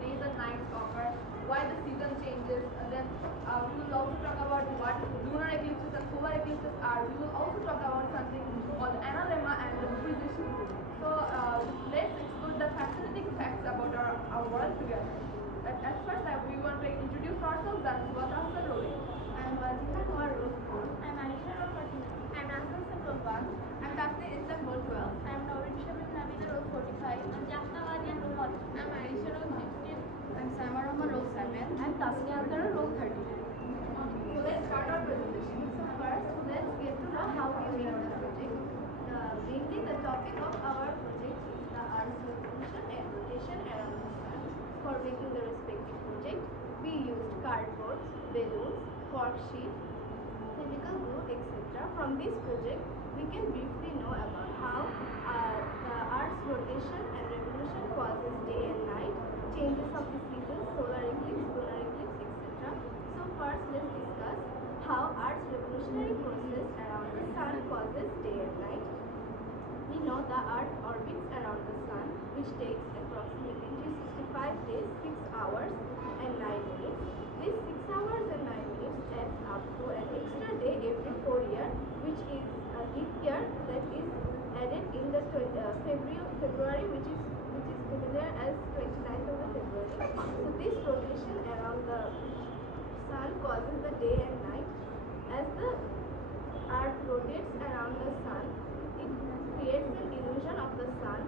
days and nights occur, why the season changes, and then we will also talk about what lunar eclipses and solar eclipses are. We will also talk about something called analemma and the precision. So let's explore the fascinating facts about our world together. At first, we want to introduce ourselves. That's what Hassan Roli. I'm Wazima Noor Rose. I'm Aisha Rose 49. I'm Nasser Samron 1. I'm Tasni Istanbul 12. I'm Norin Shabin Nabila Rose 45. I'm Jafna Wadian Rose 1. I'm Aisha Rose 15. I'm Sama Rahman Rose 7. I'm Tasnia Akhtar Rose 39. So let's start our presentation. So first, let's get to know how we made the project. Mainly the topic of our project is the Earth's revolution and rotation around the sun. For making the respective project, we used cardboard, balloons, cork sheet, chemical glue, etc. From this project, we can briefly know about how the Earth's rotation and revolution causes day and night, changes of the seasons, solar eclipse, lunar eclipse, etc. So first, let's discuss how Earth's revolutionary process around the sun causes day and night. We know the Earth orbits around the sun, which takes approximately 365 days, 6 hours and 9 minutes. This 6 hours and 9 minutes adds up to an extra day every 4 years, which is a leap year that is added in the February, which is familiar as 29th of the February. So this rotation around the sun causes the day and night. As the Earth rotates around the sun, it creates an illusion of the sun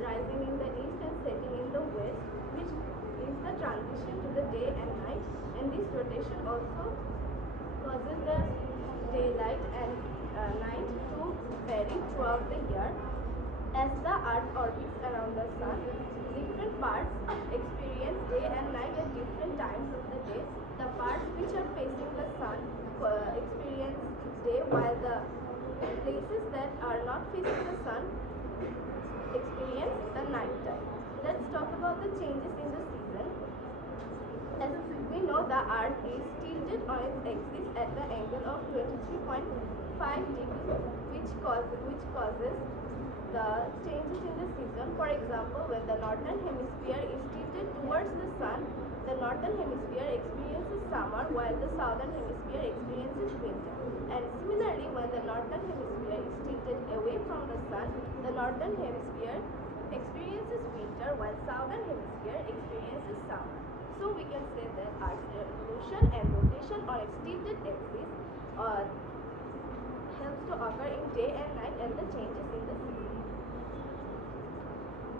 rising in the east and setting in the west, which is the transition to the day and night. And this rotation also causes the daylight and night to vary throughout the year. As the Earth orbits around the sun, different parts experience day and night at different times of the day. The parts which are facing the sun experience day, while the places that are not facing the sun experience the night time. Let's talk about the changes in the season. As we know, the Earth is tilted on its axis at the angle of 23.5 degrees, which causes the changes in the season. For example, when the northern hemisphere is tilted towards the sun, the northern hemisphere experiences summer, while the southern hemisphere experiences winter. And similarly, when the northern hemisphere is tilted away from the sun, the northern hemisphere experiences winter, while southern hemisphere experiences summer. So we can say that Earth's revolution and rotation on its tilted axis helps to occur in day and night and the changes in the season.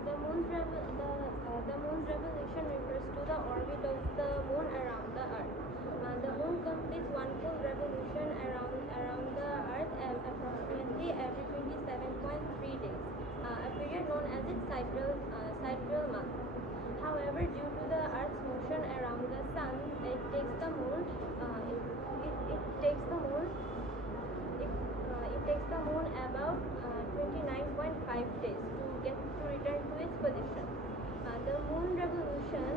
The moon's revolution refers to the orbit of the moon around the Earth. The moon completes one full revolution around the Earth approximately every 27.3 days, a period known as its sidereal month. However, due to the Earth's motion around the sun, it takes the moon about 29.5 days to return to its position. The moon revolution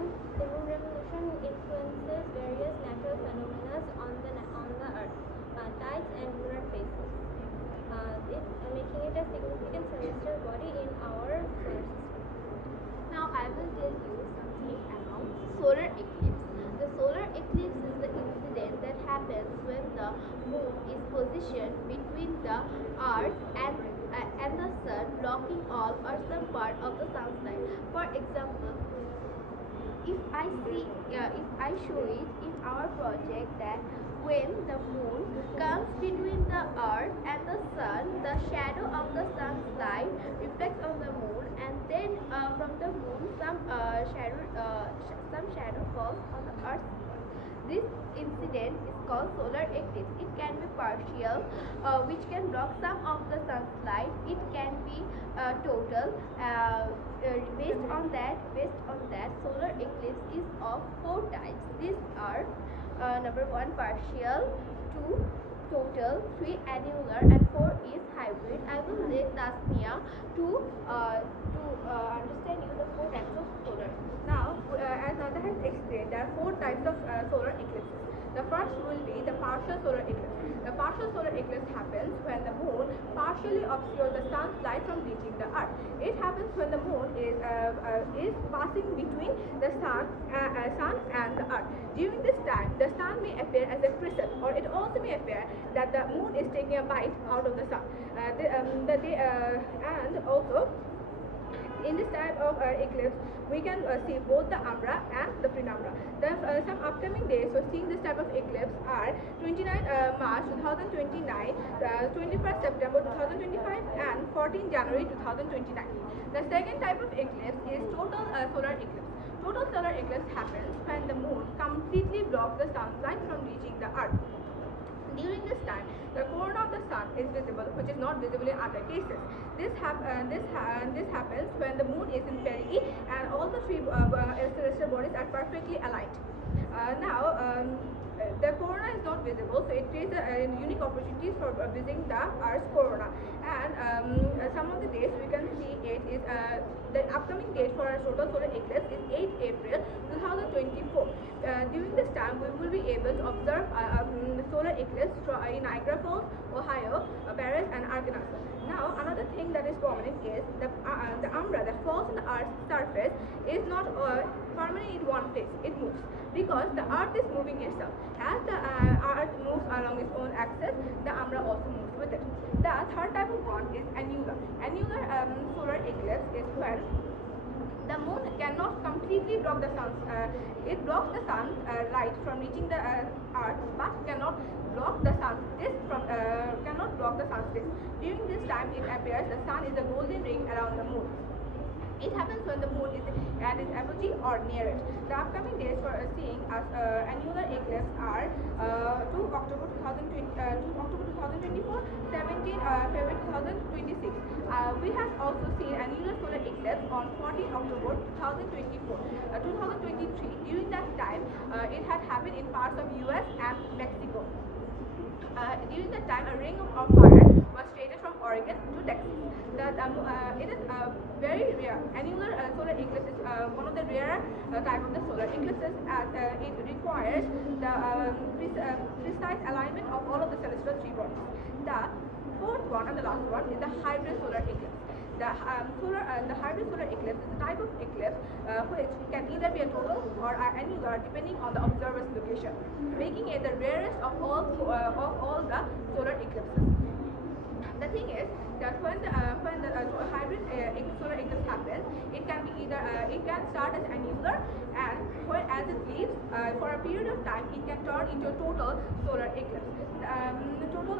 influences various natural phenomena on the Earth, tides and lunar phases, making it a significant celestial body in our solar system. Now I will tell you something about solar eclipse. The solar eclipse is the incident that happens when the moon is positioned between the earth and the sun, blocking all or some part of the sun's light. For example, if I show it in our project that when the moon comes between the earth and the sun, the shadow of the sun's light reflects on the moon, and then from the moon some shadow falls on the earth's surface. This incident is called solar eclipse. It can be partial, which can block some of the sun's light. It can be total. Based on that, solar eclipse is of 4 types. These are number 1, partial; 2, total; 3, annular; and 4 is hybrid. I will let Tasnia to understand you the 4 types of solar eclipse. Now, as Nanda has explained, there are 4 types of solar eclipses. The first will be the partial solar eclipse. The partial solar eclipse happens when the moon partially obscure the sun's light from reaching the earth. It happens when the moon is passing between the sun and the earth. During this time, the sun may appear as a crescent, or it also may appear that the moon is taking a bite out of the sun. And also, in this type of eclipse, we can see both the umbra and the penumbra. Some upcoming days for seeing this type of eclipse are 29 March 2029, 21st September 2025, and 14 January 2029. The second type of eclipse is total solar eclipse. Total solar eclipse happens when the moon completely blocks the sun's light from reaching the earth. During this time, the corona of the sun is visible, which is not visible in other cases. This happens when the moon is in perihely and all the three celestial bodies are perfectly aligned. The corona is not visible, so it creates unique opportunities for visiting the Earth's corona. And some of the days we can see it is the upcoming date for a total solar eclipse is 8 April 2024. During this time, we will be able to observe the solar eclipse in Niagara Falls, Ohio, Paris, and Arkansas. Now, another thing that is prominent is the umbra that falls on the Earth's surface is not permanent in one place. It moves because the Earth is moving itself. As the Earth moves along its own axis, the umbra also moves with it. The third type of one is annular. Annular solar eclipse is when the moon cannot completely block the sun's it blocks the sun's light from reaching the earth, but cannot block the sun's disk During this time, it appears the sun is a golden ring around the moon. It happens when the moon is at its apogee or near it. The upcoming days for seeing annular eclipse are 2 October 2024, 17 February 2026. We have also seen annular solar eclipse on 14 October 2023. During that time, it had happened in parts of US and Mexico. During that time, a ring of fire was created from Oregon to Texas. It is very rare. Annular solar eclipse is one of the rarer type of the solar eclipses, as it requires the precise alignment of all of the celestial three bodies. The fourth one and the last one is the hybrid solar eclipse. The hybrid solar eclipse is a type of eclipse which can either be a total or annular depending on the observer's location, making it the rarest of all the solar eclipses. The thing is that when the hybrid solar eclipse happens, it can be either it can start as annular, and as it leaves for a period of time, it can turn into a total solar eclipse. Total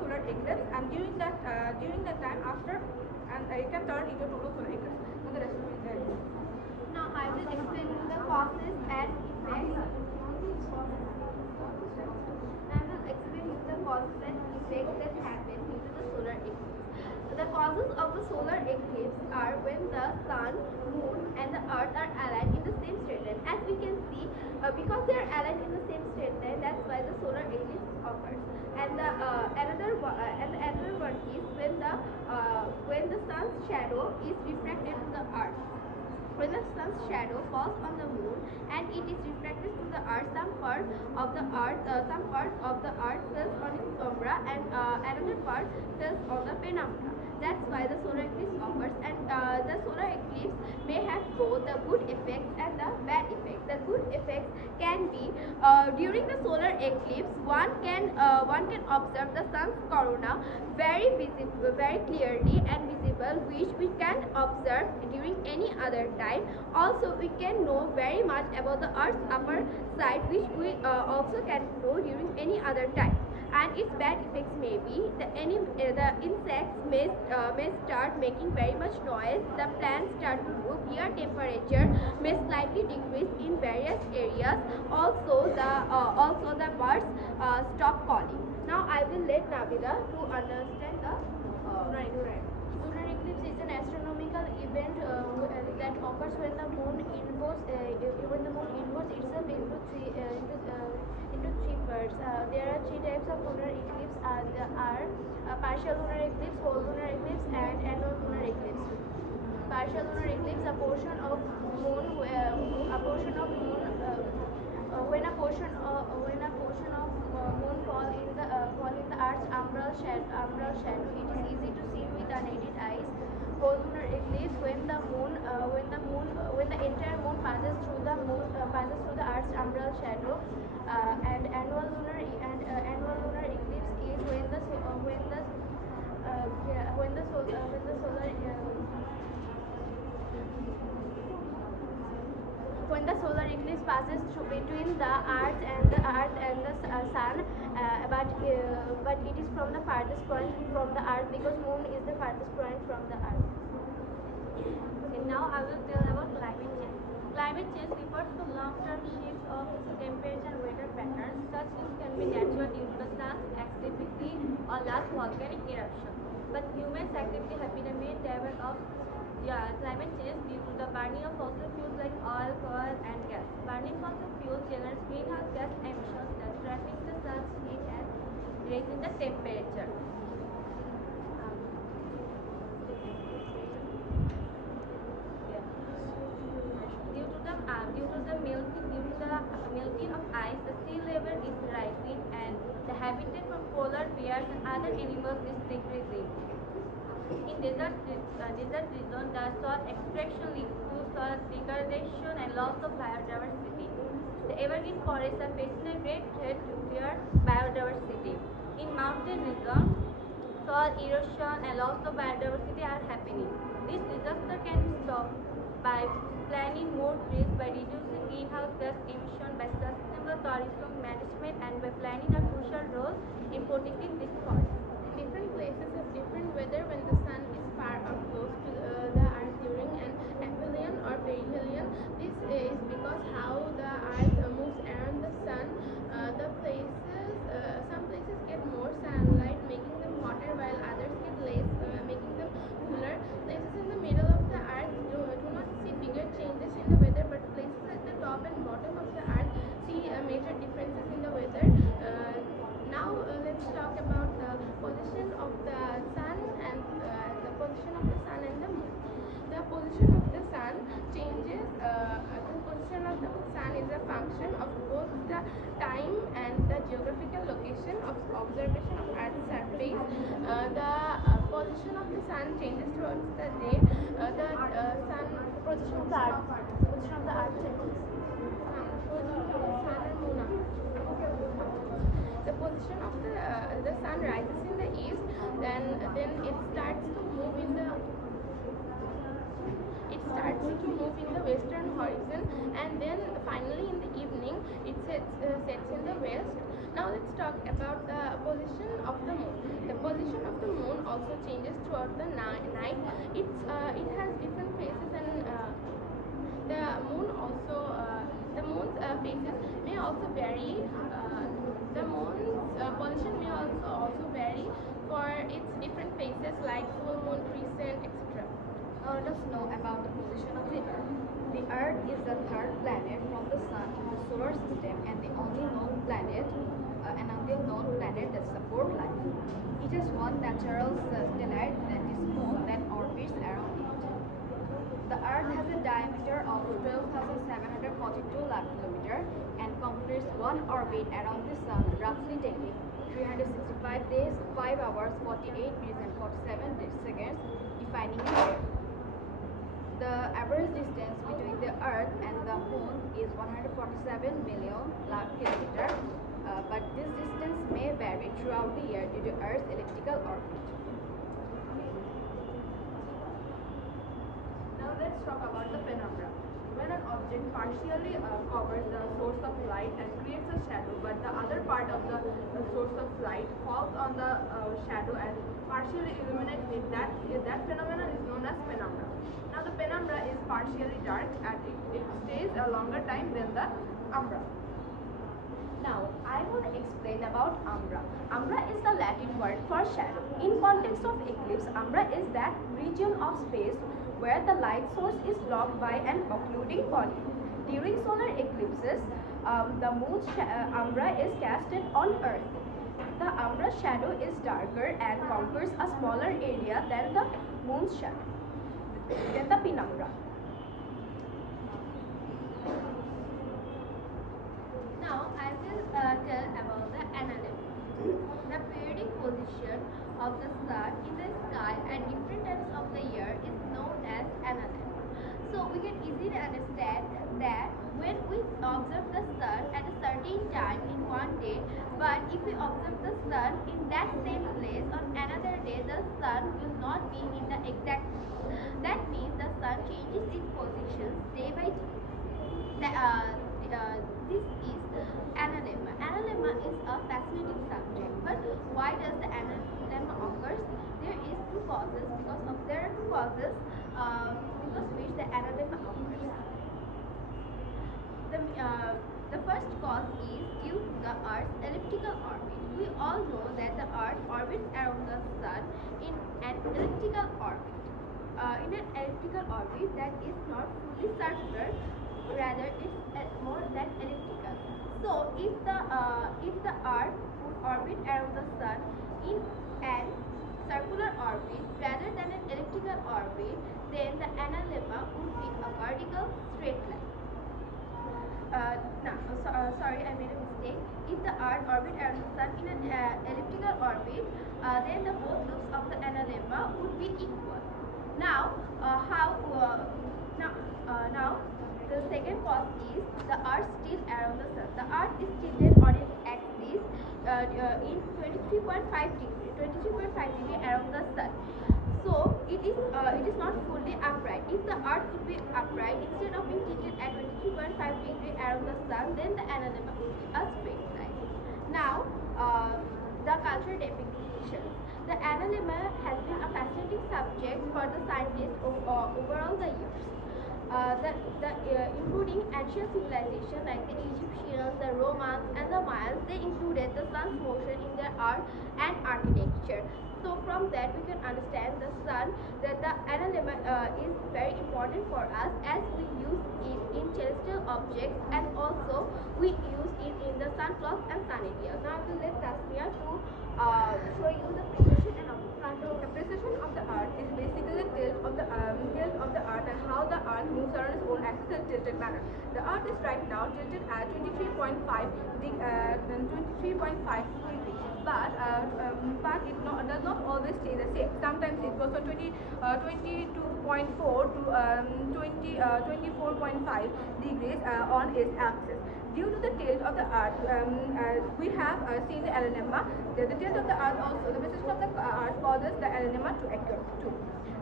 solar eclipse, and during that time after, and it can turn into a total solar eclipse. So the rest of it is Now I will explain the causes and effects. That happen due to the solar eclipse. The causes of the solar eclipse are when the sun, moon, and the earth are aligned in the same straight line. As we can see, because they are aligned in the same straight line, that's why the solar eclipse occurs. And the another one is when the sun's shadow is refracted to the earth. When the sun's shadow falls on the moon and it is refracted to the earth, some part of the earth falls on its umbra, and another part falls on the penumbra. That's why the solar eclipse occurs, and the solar eclipse may have both the good effects and the bad effects. The good effects can be during the solar eclipse, one can observe the sun's corona very clearly and visible, which we can observe during any other time. Also, we can know very much about the Earth's upper side, which we also can know during any other time. And its bad effects may be the insects may start making very much noise, the plants start to move, air temperature may slightly decrease in various areas. Also, the birds stop calling. Now, I will let Nabila to understand the Lunar eclipse is an astronomical event that occurs when the moon involves itself into three parts. There are three types of lunar eclipse. Partial lunar eclipse, whole lunar eclipse, and annual lunar eclipse. Partial lunar eclipse, a portion of moon moon fall in the Earth's umbral shadow, it is moon passes through the Earth's umbral shadow, and annual lunar eclipse is when the solar when the solar eclipse passes through between the sun, but it is from the farthest point from the Earth, because moon is the farthest point from the Earth. And now I will tell about climate change. Climate change refers to long-term shifts of temperature and weather patterns. Such shifts can be natural due to the sun's activity or large volcanic eruption. But humans' activity have been the main driver of climate change due to the burning of fossil fuels like oil, coal, and gas. Burning fossil fuels generates greenhouse gas emissions that trapping the sun's heat and raising the temperature. Due to the melting of ice, the sea level is rising, and the habitat for polar bears and other animals is decreasing. In desert region, the soil extraction leads to soil degradation and loss of biodiversity. The evergreen forests are facing a great threat to their biodiversity. In mountain region, soil erosion and loss of biodiversity are happening. This disaster can be stopped by planting more trees, by reducing greenhouse gas emission, by sustainable tourism management, and by playing a crucial role in protecting these forests. Different places have different weather when the sun is far or close to the Earth during an aphelion or perihelion. This is because how the Earth moves around the sun. Some places get more sunlight, making them hotter, while others get less, making them cooler. Places in the middle of the Earth do not see bigger changes in the weather, but places at the top and bottom of the Earth see major differences in the weather. Now let's talk about the position of the sun and the position of the sun and the moon. The position of the sun changes. The position of the sun is a function of both the time and the geographical location of observation of Earth's surface. The position of the sun changes throughout the day. Position of the Earth changes. Position of the sun and moon. The position of the sun rises in the east, then it starts to move in the western horizon, and then finally in the evening it sets in the west. Now let's talk about the position of the moon. The position of the moon also changes throughout the night. It has different phases, and the moon's phases may also vary. The moon's position may also vary for its different phases, like full moon, crescent, etc. Now let us know about the position of the Earth. The Earth is the third planet from the Sun in the solar system, and the only known planet, an until known planet that supports life. It has one natural satellite, that is Moon, that orbits around it. The Earth has a diameter of 12,742 light kilometers and completes one orbit around the Sun, roughly taking 365 days, 5 hours, 48 minutes, and 47 seconds, defining a year. The average distance between the Earth and the Moon is 147 million light kilometers, but this distance may vary throughout the year due to Earth's elliptical orbit. Now let's talk about the penumbra. When an object partially covers the source of light and creates a shadow, but the other part of the source of light falls on the shadow and partially illuminates it, that phenomenon is known as penumbra. Now the penumbra is partially dark, and it stays a longer time than the umbra. Now, I will explain about umbra. Umbra is the Latin word for shadow. In context of eclipse, umbra is that region of space where the light source is blocked by an occluding body. During solar eclipses, the moon's umbra is casted on Earth. The umbra shadow is darker and covers a smaller area than the moon's shadow, than the penumbra. Now I will tell about the analemma. The periodic position of the sun in the sky at different times of the year is known as analemma. So we can easily understand that when we observe the sun at a certain time in one day, but if we observe the sun in that same place on another day, the sun will not be in the exact place. That means the sun changes its positions day by day. This is analemma. Analemma is a fascinating subject, but why does the analemma occurs? There is two causes. There are two causes because which the analemma occurs. The first cause is due to the Earth's elliptical orbit. We all know that the Earth orbits around the Sun in an elliptical orbit. In an elliptical orbit that is not fully circular, rather it's more than elliptical. So if the Earth would orbit around the Sun in an circular orbit rather than an elliptical orbit, then the analemma would be a vertical straight line. Sorry, I made a mistake. If the Earth orbit around the Sun in an elliptical orbit, then the both loops of the analemma would be equal. Now, now the second cause is the Earth still around the Sun. The Earth is tilted on its axis in 23.5 degree around the Sun. So it is not fully upright. If the Earth would be upright instead of being tilted at 23.5 degree around the Sun, then the analemma would be a straight line. Now, the cultural definition. The analemma has been a fascinating subject for the scientists over all the years. Including ancient civilizations like the Egyptians, the Romans, and the Mayas, they included the sun's motion in their art and architecture. So from that we can understand that the analemma is very important for us, as we use it in celestial objects, and also we use it in the sun clocks and sundial. Now I will let Tasmia to show you the precession and observation. The precession of the Earth is basically tilt of the Earth and how the Earth moves around its own axis in a tilted manner. The Earth is right now tilted at 23.5 degrees, but it does not always stay the same. Sometimes it goes from 22.4 to 24.5 degrees on its axis. Due to the tilt of the Earth, we have seen the analemma. The tilt of the Earth also, the position of the Earth causes the analemma to occur too.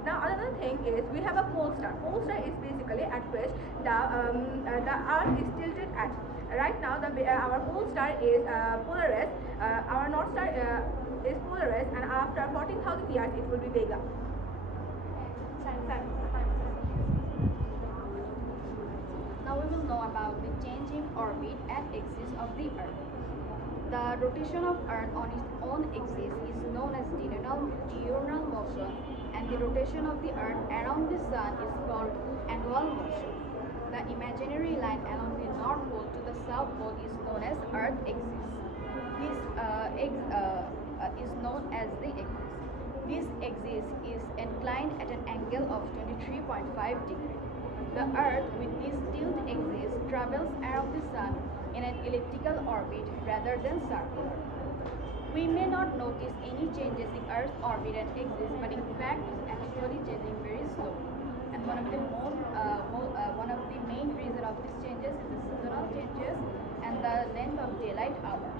Now another thing is we have a pole star. Pole star is basically at which the Earth is tilted at. Right now, our pole star is Polaris. Our North Star is Polaris, and after 14,000 years, it will be Vega. Now we will know about the change in orbit and axis of the Earth. The rotation of Earth on its own axis is known as diurnal motion, and the rotation of the Earth around the Sun is called annual motion. The imaginary line along the North Pole to the South Pole is known as Earth axis. This is known as the axis. This axis is inclined at an angle of 23.5 degrees. The Earth with this tilt axis travels around the Sun in an elliptical orbit rather than circular. We may not notice any changes in Earth's orbit and axis, but in fact it's actually changing very slowly. And one of the main reasons of these changes is the seasonal changes and the length of daylight hours.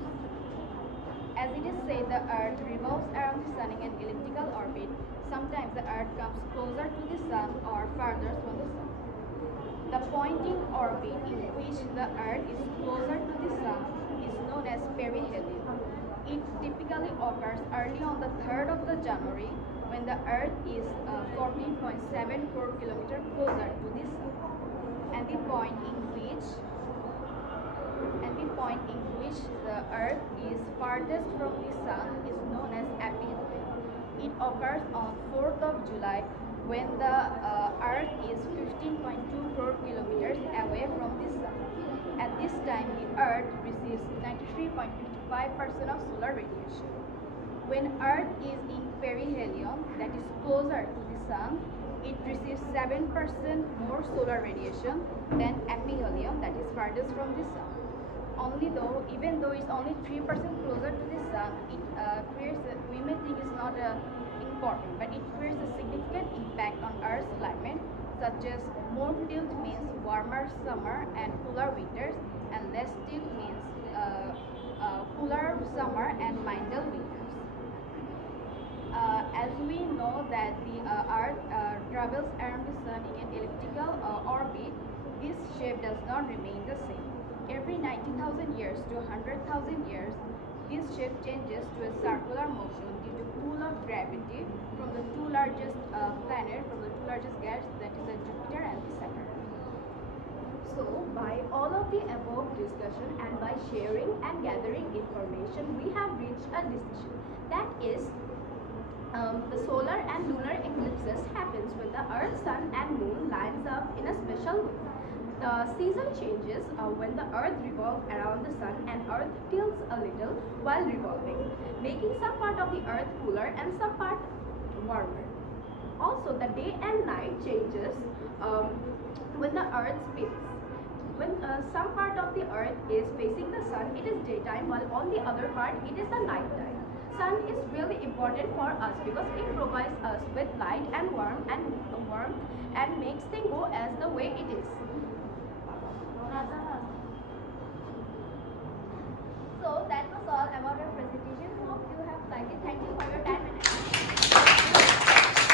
As it is said, the Earth revolves around the Sun in an elliptical orbit. Sometimes the Earth comes closer to the Sun or farther from the Sun. The point in orbit in which the Earth is closer to the Sun is known as perihelion. It typically occurs early on the 3rd of the January, when the Earth is 14.74 kilometers closer to the Sun, and the point in which the Earth is farthest from the Sun is known as aphelion. It occurs on 4th of July, when the Earth is 15.24 kilometers away from the Sun. At this time, the Earth receives 93.55% of solar radiation. When Earth is in perihelion, that is closer to the Sun, it receives 7% more solar radiation than aphelion, that is farthest from the Sun. Even though it's only 3% closer to the Sun, it we may think it's not important, but it creates a significant impact on Earth's climate, such as more tilt means warmer summer and cooler winters, and less tilt means cooler summer and milder winters. As we know that the Earth travels around the Sun in an elliptical orbit, this shape does not remain the same. Every 90,000 years to 100,000 years, this shape changes to a circular motion due to pull of gravity from the two largest gas, that is Jupiter and Saturn. So, by all of the above discussion and by sharing and gathering information, we have reached a decision. That is, the solar and lunar eclipses happens when the Earth, Sun and Moon lines up in a special way. The season changes when the Earth revolves around the Sun and Earth tilts a little while revolving, making some part of the Earth cooler and some part warmer. Also, the day and night changes when the Earth spins. When some part of the Earth is facing the Sun, it is daytime, while on the other part, it is the night time. Sun is really important for us because it provides us with light and warmth and makes things go as the way it is.